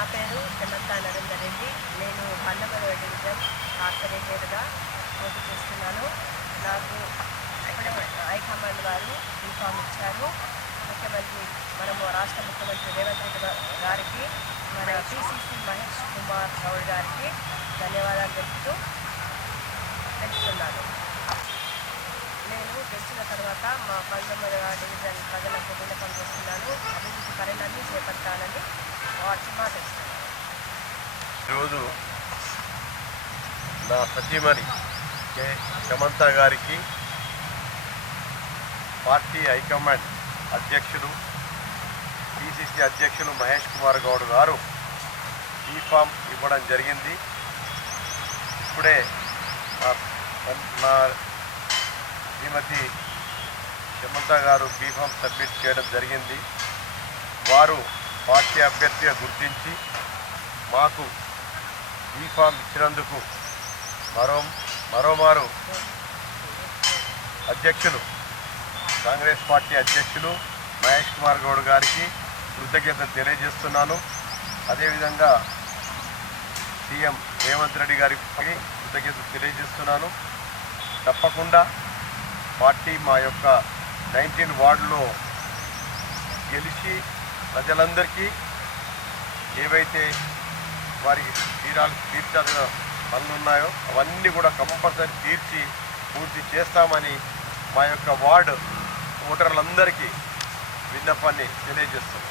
నా పేరు చెన్నంతా నరేందర్ రెడ్డి. నేను బండమల డివిజన్ కార్పొరేటర్గా పోటీ చేస్తున్నాను. నాకు ఇప్పుడే హైకమాండ్ వారు ఇన్ఫామ్ ఇచ్చారు. ముఖ్యమంత్రి రాష్ట్ర ముఖ్యమంత్రి రేవంత్ రెడ్డి గారికి, మన పిసిసి మహేష్ కుమార్ గౌడ్ గారికి ధన్యవాదాలు తెలుపుతున్నాను. నేను గెలిచిన తర్వాత మా బండమల డివిజన్ ప్రజలకు విన్నపం చేస్తున్నాను. అభివృద్ధి పనులన్నీ చేపట్టాలని వాటి మాటిస్తున్నాను. ఈరోజు నా సతీమణి సమంత గారికి పార్టీ హైకమాండ్ అధ్యక్షులు పిసిసి అధ్యక్షులు మహేష్ కుమార్ గౌడ్ గారు బీఫామ్ ఇవ్వడం జరిగింది. ఇప్పుడే నా శ్రీమతి సమంత గారు బీఫామ్ సబ్మిట్ చేయడం జరిగింది. వారు పార్టీ అభ్యర్థిగా గుర్తించి మాకు బీఫామ్ ఇచ్చినందుకు మరోమారు అధ్యక్షులు కాంగ్రెస్ పార్టీ అధ్యక్షులు మహేష్ కుమార్ గౌడ్ గారికి కృతజ్ఞతలు తెలియజేస్తున్నాను. అదేవిధంగా సీఎం రేవంత్ రెడ్డి గారికి కృతజ్ఞతలు తెలియజేస్తున్నాను. తప్పకుండా పార్టీ మా యొక్క 19 వార్డులో గెలిచి ప్రజలందరికీ ఏవైతే వారికి తీర్చాల్సిన పనులు ఉన్నాయో అవన్నీ కూడా కంపల్సరీ తీర్చి పూర్తి చేస్తామని మా యొక్క వార్డు ఓటర్లందరికీ విన్నపాన్ని తెలియజేస్తున్నాం.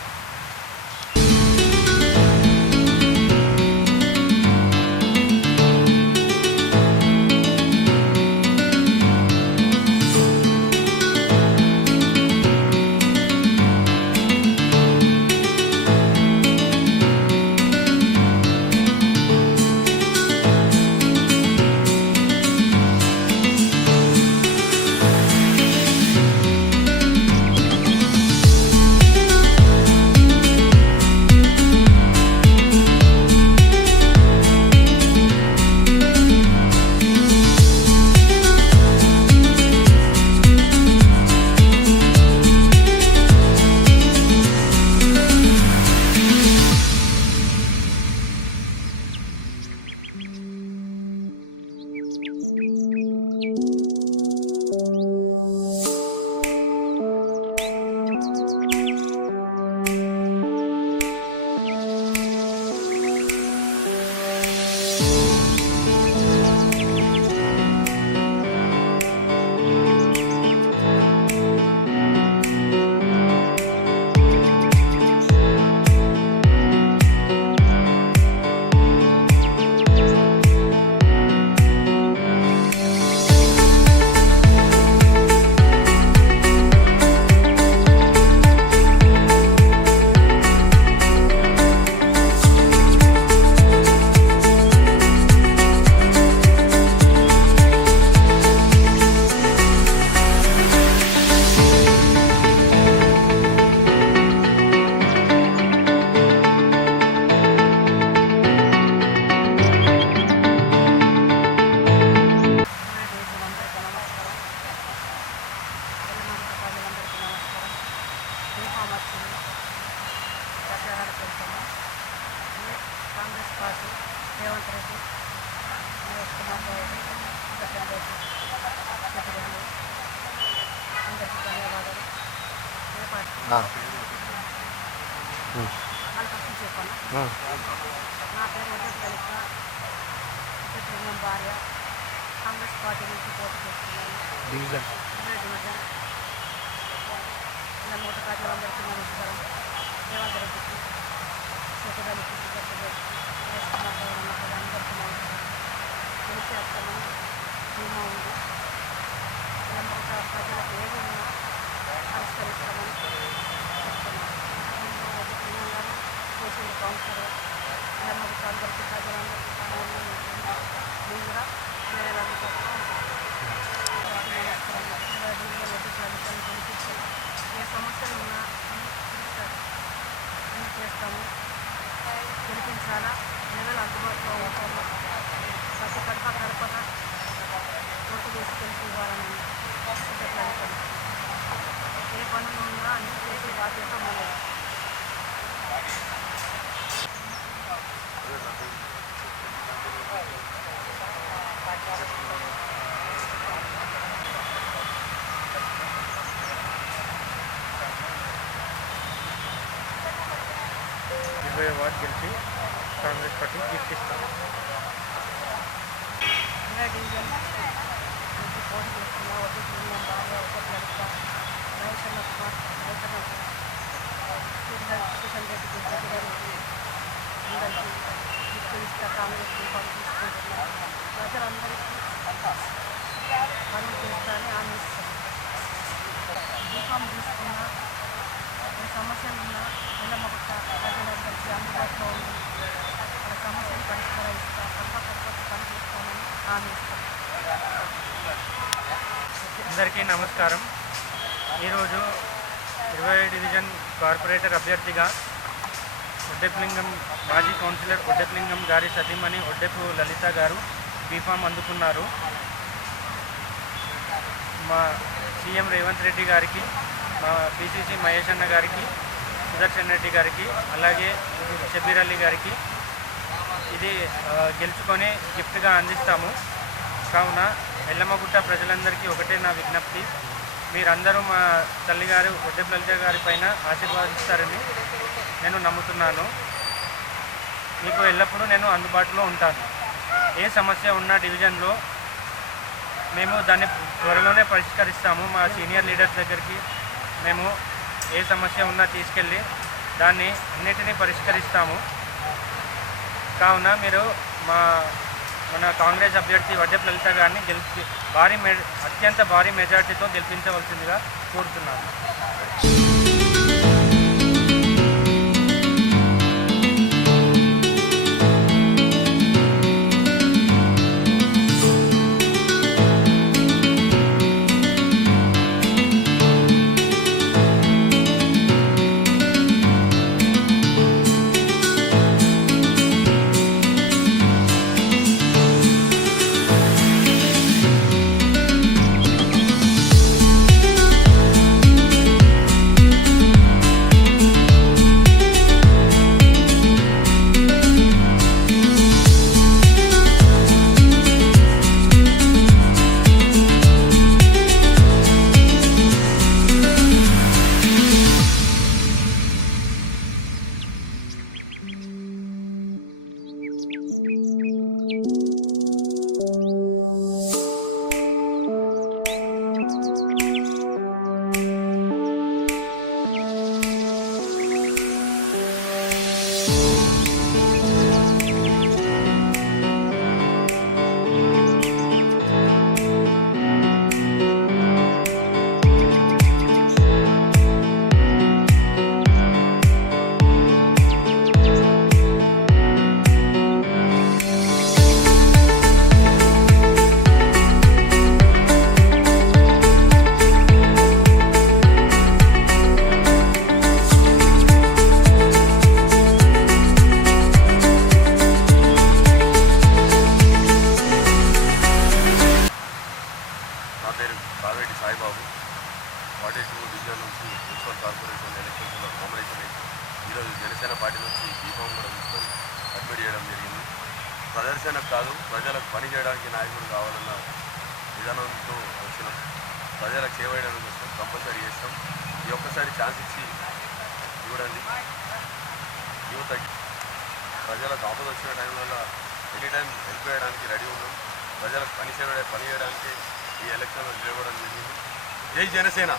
కాంగ్రెస్ పార్టీ రేవంత్ రెడ్డి మహేష్ కుమార్ గౌడ్ అందరికీ ధన్యవాదాలు. ఏ పార్టీ వాళ్ళ కోసం చెప్పాను. నా పేరు వడ్డెట్ లలిత, వడ్డెట్ భార్య, కాంగ్రెస్ పార్టీ నుంచి పోటీ చేస్తున్నాను. డివిజన్ ఇలా మూట కార్యాలందరికీ నమస్కారం. రేవంత్ రెడ్డికి, శశిధర్కి, మహేష్ కుమార్ గౌడ్ అన్నప్పుడు అందరికీ నమస్కారం. తెలిసి అర్థమని ధీమా ఉంది. ఇలా మూట ప్రజలకు ఏది ఉన్నా పరిష్కరిస్తామని చెప్తున్నాను. తెలంగాణ సోషల్ కౌన్సిలర్ ఇలా మూట అందరికీ ప్రజలందరికీ సమానంగా ఉంటుంది. నేను కూడా వేరే ఏ సమస్యలు ఉన్నా అన్నీ చేస్తాము. గెలిపించాలా, ప్రజలు అందుబాటులో ఉంటాము. ప్రతి గడపన ఓటు వేసి గెలిపివ్వాలని ఏ పనులు ఉన్నా అన్నీ చేసే బాధ్యత మనది. 20 వార్డు గెలిచి కాంగ్రెస్ పార్టీ గిఫ్ట్ ఇస్తాం. డివిజన్ నుంచి పోటీ చేస్తున్న ఒకటి భార్య ఒకటి లలిత మహేశ్వర కుమార్ కిషన్ రెడ్డికి అందరికీ గిఫ్ట్ ఇస్తా కాంగ్రెస్ రూపాయలు తీసుకుంటున్నారు. ప్రజలందరికీ పనులు చేస్తారని హామీ ఇస్తారు. దీపం తీసుకున్నా ఏ సమస్యలు ఉన్నా నిలమొక్క ప్రజలందరికీ అందుబాటులో ఉంది. వాళ్ళ సమస్యలు పరిష్కరిస్తా తప్ప పని చేస్తామని హామీ ఇస్తాం. అందరికీ నమస్కారం. ఈరోజు 20 డివిజన్ కార్పొరేటర్ అభ్యర్థిగా ఒడ్డెపులింగం మాజీ కౌన్సిలర్ ఒడ్డెపులింగం గారి సతీమణి ఒడ్డెపు లలిత గారు బీఫామ్ అందుకున్నారు. మా సీఎం రేవంత్ రెడ్డి గారికి, మా పిసిసి మహేష్ అన్న గారికి, సుదర్శన్ రెడ్డి గారికి, అలాగే షబీర్ అలీ గారికి ఇది గెలుచుకొని గిఫ్ట్గా అందిస్తాము. కావున ఎల్లమ్మగుట్ట ప్రజలందరికీ ఒకటే నా విజ్ఞప్తి, మీరందరూ మా తల్లిగారు ఒడ్డెపు లలిత గారి పైన ఆశీర్వాదిస్తారని నేను నమ్ముతున్నాను. మీకు ఎల్లప్పుడూ నేను అందుబాటులో ఉంటాను. ఏ సమస్య ఉన్న డివిజన్లో మేము దాన్ని త్వరలోనే పరిష్కరిస్తాము. మా సీనియర్ లీడర్స్ దగ్గరికి మేము ఏ సమస్య ఉన్నా తీసుకెళ్ళి దాన్ని అన్నిటినీ పరిష్కరిస్తాము. కావున మీరు మన కాంగ్రెస్ అభ్యర్థి ఒడ్డెపు లలిత గారిని అత్యంత భారీ మెజార్టీతో గెలిపించవలసిందిగా కోరుతున్నాను. డివిజన్ నుంచి మున్సిపల్ కార్పొరేషన్ ఎలక్షన్స్లో నామినేషన్ అయింది. ఈరోజు జనసేన పార్టీ నుంచి దీపం కూడా తీసుకొని అడ్మిట్ చేయడం జరిగింది. ప్రదర్శనకు కాదు, ప్రజలకు పని చేయడానికి నాయకుడు కావాలన్న విధానంతో వచ్చినాం. ప్రజలకు సేవ చేయడానికి వస్తాం, కంపల్సరీ చేస్తాం. ఈ ఒక్కసారి ఛాన్స్ ఇచ్చి చూడండి. యువతకి ప్రజలకు ఆపద వచ్చిన టైంలో ఎనీ టైం హెల్ప్ చేయడానికి రెడీ ఉన్నాం. ప్రజలకు పని చేయడానికి ఈ ఎలక్షన్లో నిలబడడం జరిగింది. జై జనసేన.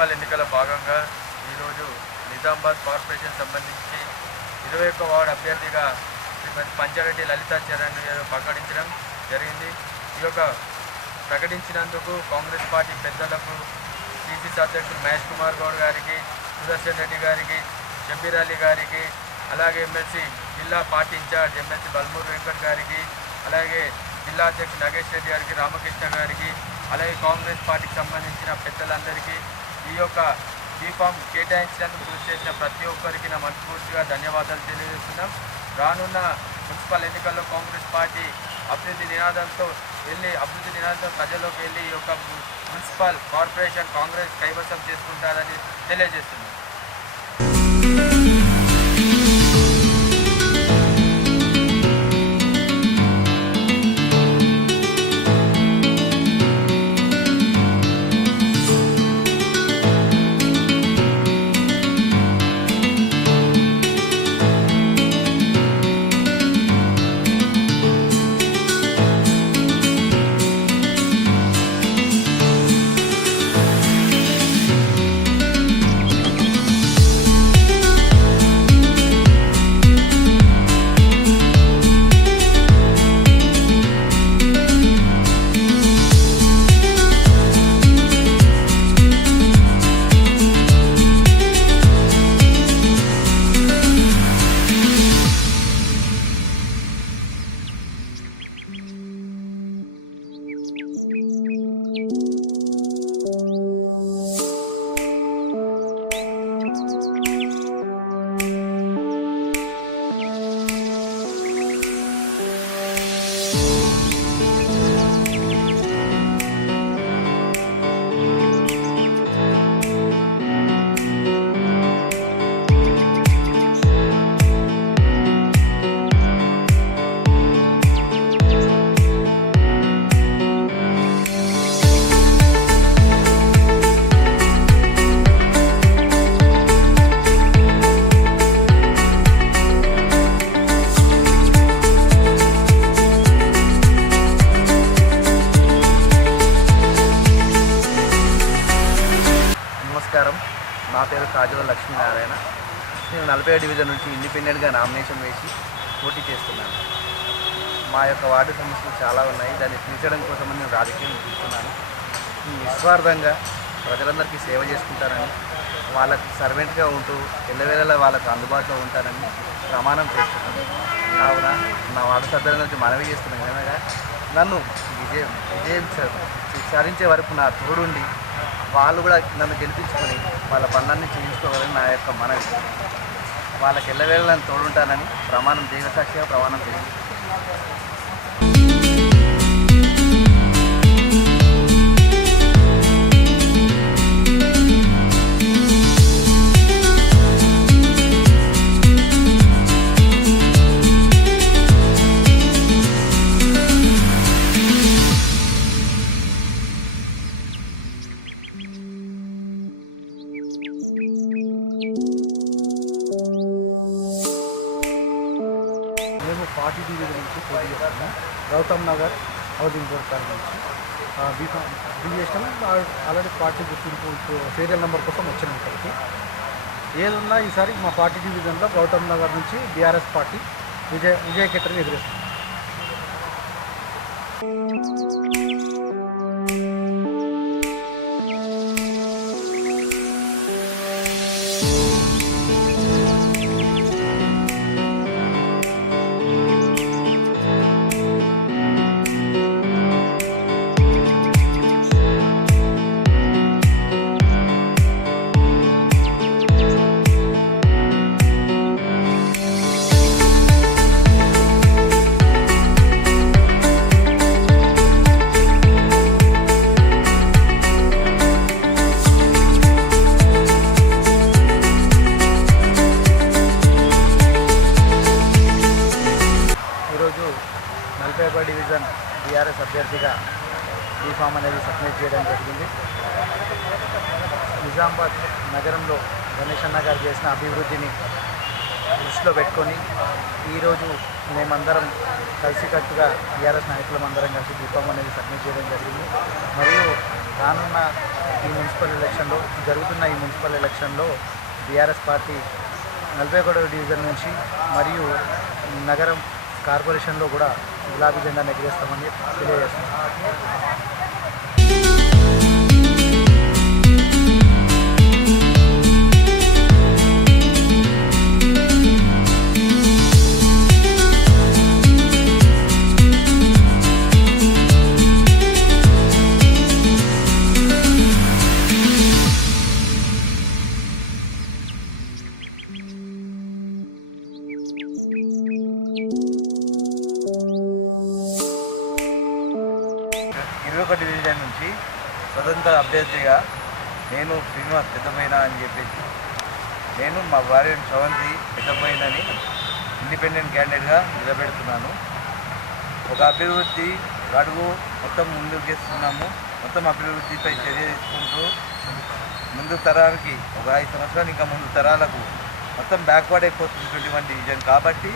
మున్సిపల్ ఎన్నికల భాగంగా ఈరోజు నిజామాబాద్ కార్పొరేషన్ సంబంధించి 21వ వార్డు అభ్యర్థిగా శ్రీమతి పంచారెడ్డి లలితా చరణ్ ప్రకటించడం జరిగింది. ఈ యొక్క ప్రకటించినందుకు కాంగ్రెస్ పార్టీ పెద్దలకు, పిసిసి అధ్యక్షుడు మహేష్ కుమార్ గౌడ్ గారికి, సుదర్శన్ రెడ్డి గారికి, షబ్బీర్ అలీ గారికి, అలాగే ఎమ్మెల్సీ జిల్లా party incharge MLC Balmuri Venkat గారికి, అలాగే జిల్లా అధ్యక్షుడు నాగేష్ రెడ్డి గారికి, రామకృష్ణ గారికి, అలాగే కాంగ్రెస్ పార్టీకి సంబంధించిన పెద్దలందరికీ ఈ యొక్క బీఫామ్ కేటాయించినందుకు కృషి చేసిన ప్రతి ఒక్కరికి నా మనస్ఫూర్తిగా ధన్యవాదాలు తెలియజేస్తున్నాం. రానున్న మున్సిపల్ ఎన్నికల్లో కాంగ్రెస్ పార్టీ అభివృద్ధి నినాదంతో ప్రజల్లోకి వెళ్ళి ఈ యొక్క మున్సిపల్ కార్పొరేషన్ కాంగ్రెస్ కైవసం చేసుకుంటారని తెలియజేస్తున్నాం. నమస్కారం, నా పేరు కాజుల లక్ష్మీనారాయణ. నేను 40వ డివిజన్ నుంచి ఇండిపెండెంట్గా నామినేషన్ వేసి పోటీ చేస్తున్నాను. మా యొక్క వార్డు సమస్యలు చాలా ఉన్నాయి. దాన్ని తీర్చడం కోసమని నేను రాజకీయం చూస్తున్నాను. నిస్వార్థంగా ప్రజలందరికీ సేవ చేసుకుంటానని, వాళ్ళకి సర్వెంట్గా ఉంటూ ఎల్లవేళలా వాళ్ళకు అందుబాటులో ఉంటానని ప్రమాణం చేస్తున్నాను. కావున నా వార్డు సభ్యుల నుంచి మనవి చేస్తున్నాను ఏమనగా నన్ను విజయం సాధించే వరకు నా తోడుండి వాళ్ళు కూడా నన్ను గెలిపించుకొని వాళ్ళ పనులన్నీ చేయించుకోవాలని నా యొక్క మనవి. వాళ్ళకి ఎల్లవేళ నన్ను తోడుంటానని ప్రమాణం దైవసాక్షిగా ప్రమాణం చేయండి. మేము 40 డివిజన్ నుంచి పోటీ చేస్తున్నాం. Gautam Nagar housing board colony నుంచి బీఫామ్ చేసినాం. ఆల్రెడీ పార్టీ గుర్తింపు సీరియల్ నెంబర్ కోసం వచ్చినాం ఇక్కడికి. ఏదున్నా ఈసారి మా 40 డివిజన్లో గౌతమ్ నగర్ నుంచి బీఆర్ఎస్ పార్టీ విజయకేతరిని ఎదురేస్తుంది. ఈరోజు 40వ డివిజన్ బీఆర్ఎస్ అభ్యర్థిగా బీఫామ్ అనేది సబ్మిట్ చేయడం జరిగింది. నిజామాబాద్ నగరంలో గణేష్ అన్న గారు చేసిన అభివృద్ధిని దృష్టిలో పెట్టుకొని ఈరోజు మేమందరం కలిసికట్టుగా బీఆర్ఎస్ నాయకులమందరం కలిసి బీఫామ్ అనేది సబ్మిట్ చేయడం జరిగింది. మరియు రానున్న ఈ మున్సిపల్ ఎలక్షన్లో జరుగుతున్న ఈ మున్సిపల్ ఎలక్షన్లో బీఆర్ఎస్ పార్టీ 41వ డివిజన్ నుంచి మరియు నగరం కార్పొరేషన్లో కూడా గులాబీ జెండాను ఎగరేస్తామని తెలియజేస్తున్నాం. 21 డివిజన్ నుంచి స్వతంత్ర అభ్యర్థిగా నేను శ్రీనివాస్ పెద్దపోయినా అని చెప్పేసి నేను మా భార్య శ్రవంతి పెద్దపోయినని ఇండిపెండెంట్ క్యాండిడేట్గా నిలబెడుతున్నాను. ఒక అభివృద్ధి అడుగు మొత్తం ముందుకు చేస్తున్నాము. మొత్తం అభివృద్ధిపై చర్య తీసుకుంటూ ముందు తరానికి ఒక 5 సంవత్సరాలు ఇంకా ముందు తరాలకు మొత్తం బ్యాక్వర్డ్ అయిపోతుంది 21 డివిజన్. కాబట్టి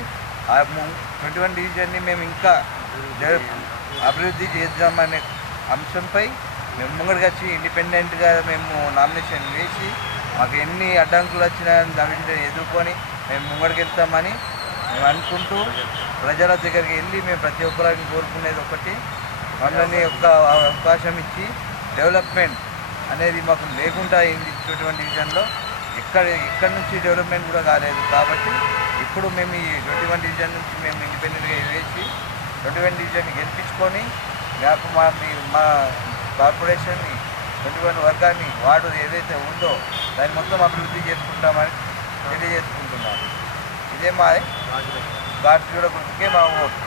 ఆ 21 డివిజన్ని మేము ఇంకా అభివృద్ధి చేద్దామనే అంశంపై మేము ముంగడికి వచ్చి ఇండిపెండెంట్గా మేము నామినేషన్ వేసి మాకు ఎన్ని అడ్డంకులు వచ్చినా దాన్ని ఎదుర్కొని మేము ముంగడికి వెళ్తామని మేము అనుకుంటూ ప్రజల దగ్గరికి వెళ్ళి మేము ప్రతి ఒక్కరిని కోరుకునేది ఒకటి, వాళ్ళని ఒక అవకాశం ఇచ్చి డెవలప్మెంట్ అనేది మాకు లేకుండా అయింది 21 డివిజన్లో. ఇక్కడ నుంచి డెవలప్మెంట్ కూడా కాలేదు. కాబట్టి ఇప్పుడు మేము ఈ 21 డివిజన్ నుంచి మేము ఇండిపెండెంట్గా వేసి 21 డివిజన్ గెలిపించుకొని మాకు మా కార్పొరేషన్ని 21 వర్గాన్ని వార్డు ఏదైతే ఉందో దాన్ని మొత్తం అభివృద్ధి చేసుకుంటామని తెలియజేసుకుంటున్నాము. ఇదే మా గాడ్స్ కూడా గుర్తుకే మా ఓటు.